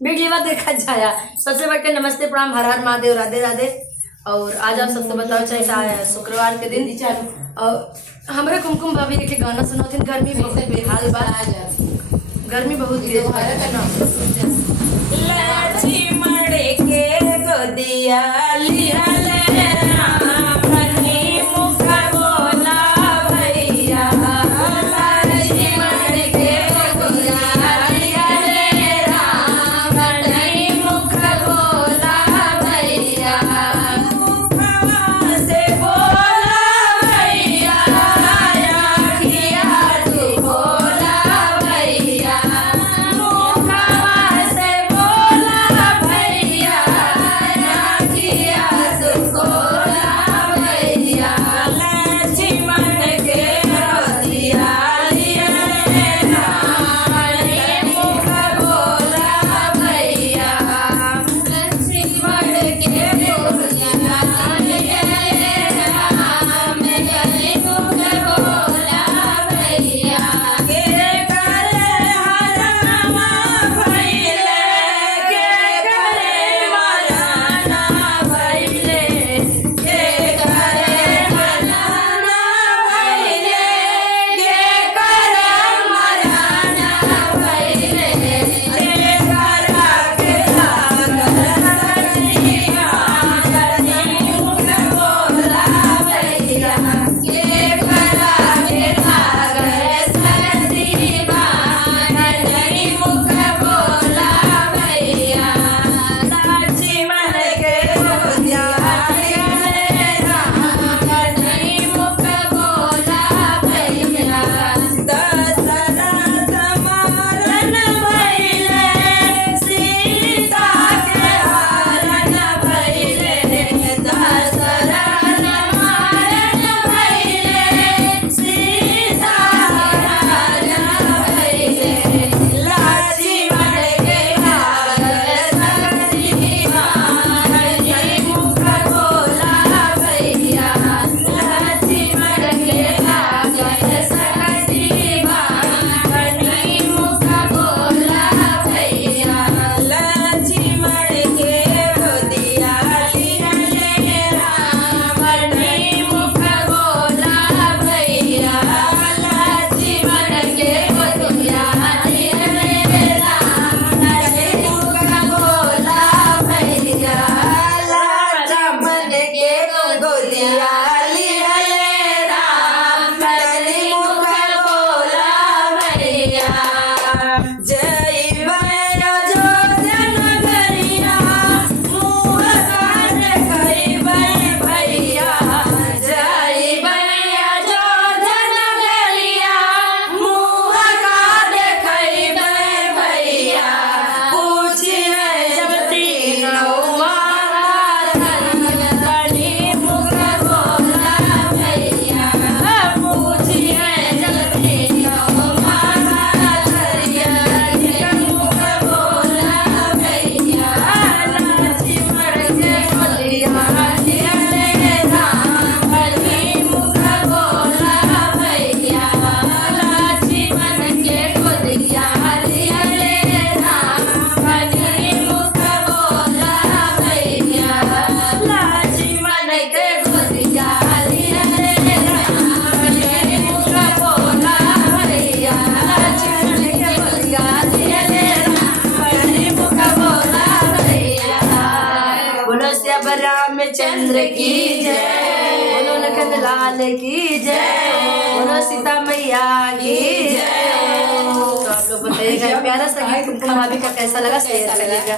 Video देखा जाया। सबसे बढ़ के नमस्ते प्रणाम, हर हर महादेव, राधे राधे। और आज आप सबसे बताओ चाहे शुक्रवार के दिन और हमारे कुमकुम भाभी के गाना सुनौथिन। गर्मी बहुत बेहाल बा, गर्मी बहुत तेज रामचंद्र की जय, बोलो लखन लाल की जय, बोलो सीता मैया की जय। तो आप लोग बताइएगा प्यारा सा गीत कुमकुम भाभी का कैसा लगा, शेयर करिएगा।